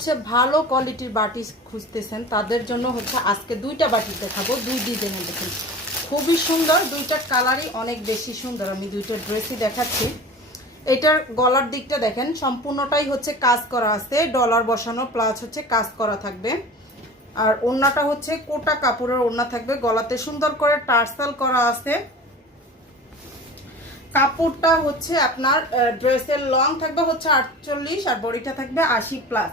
হচ্ছে ভালো কোয়ালিটির বাটি খুঁজতেছেন তাদের জন্য হচ্ছে আজকে দুইটা বাটি দেখাবো, দুই ডিজাইনের। দেখুন খুবই সুন্দর, দুইটা কালারই অনেক বেশি সুন্দর। আমি দুইটা ড্রেসই দেখাচ্ছি। এটার গলার দিকটা দেখেন, সম্পূর্ণটাই হচ্ছে কাজ করা আছে, ডলার বসানো প্লাস হচ্ছে কাজ করা থাকবে। আর ওড়নাটা হচ্ছে কোটা কাপড়ের ওড়না থাকবে, গলাতে সুন্দর করে টার্সেল করা আছে। কাপড়টা হচ্ছে আপনার ড্রেসের লং থাকবে হচ্ছে 48 আর বডিটা থাকবে 80+।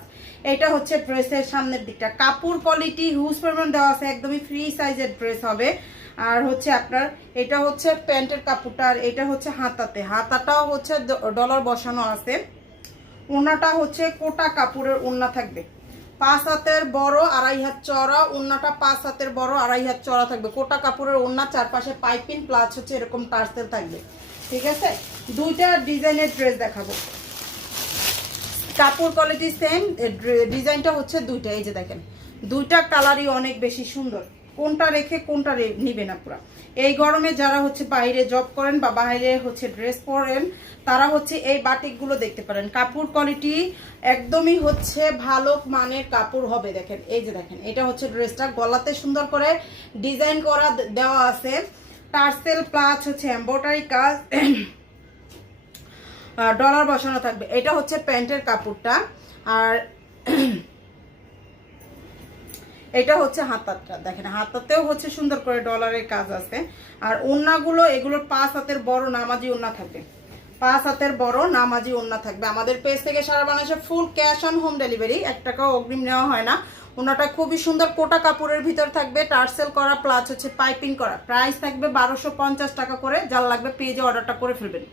এটা হচ্ছে ড্রেসের সামনের দিকটা। কাপড় কোয়ালিটি হিউজ পরিমাণ দেওয়া আছে, একদমই ফ্রি সাইজের ড্রেস হবে। আর হচ্ছে আপনার এটা হচ্ছে প্যান্টের কাপড়টা, আর এটা হচ্ছে হাতাটাও হচ্ছে ডলার বসানো আছে। ওড়নাটা হচ্ছে কোটা কাপড়ের ওড়না থাকবে, 5 হাতের বড়, 2.5 হাত চড়া। ওড়নাটা 5 হাতের বড়, 2.5 হাত চড়া থাকবে। কোটা কাপড়ের ওড়না, চারপাশে পাইপিং প্লাস হচ্ছে এরকম টার্সেল থাকবে। ঠিক আছে, দুইটা ডিজাইনের ড্রেস দেখাবো, কাপড় কোয়ালিটি সেম, ডিজাইনটা হচ্ছে দুইটা। এই যে দেখেন দুইটা কালারই অনেক বেশি সুন্দর, কোনটা রেখে কোনটা নিবেন আপনারা। এই গরমে যারা হচ্ছে বাইরে জব করেন বা বাইরে হচ্ছে ড্রেস পরেন তারা হচ্ছে এই বাটিকগুলো দেখতে পারেন। কাপড় কোয়ালিটি একদমই হচ্ছে ভালো মানের কাপড় হবে। দেখেন এই যে দেখেন, এটা হচ্ছে ড্রেসটা, গলাতে সুন্দর করে ডিজাইন করা দেওয়া আছে, টার্সেল প্লাস হচ্ছে এমব্রয়ডারি কাজ, ডলার বসানো থাকবে। এটা হচ্ছে প্যান্টের কাপড়টা, আর এটা হচ্ছে হাতাটা। দেখেন হাতাতেও হচ্ছে সুন্দর করে ডলারের কাজ আছে। আর ওড়নাগুলো এগুলোর 5 হাতের বড় নামাজি ওড়না থাকবে, 5 হাতের বড় নামাজি ওড়না থাকবে। আমাদের পেজ থেকে সারা বাংলাদেশে full cash on home delivery, 1 টাকাও অগ্রিম নেওয়া হয় না। ওড়নাটা খুবই সুন্দর, কোটা কাপড়ের ভিতর থাকবে, টার্সেল করা প্লাস হচ্ছে পাইপিং করা। প্রাইস থাকবে 1250 টাকা করে। যার লাগবে পেজে অর্ডারটা করে ফেলবেন।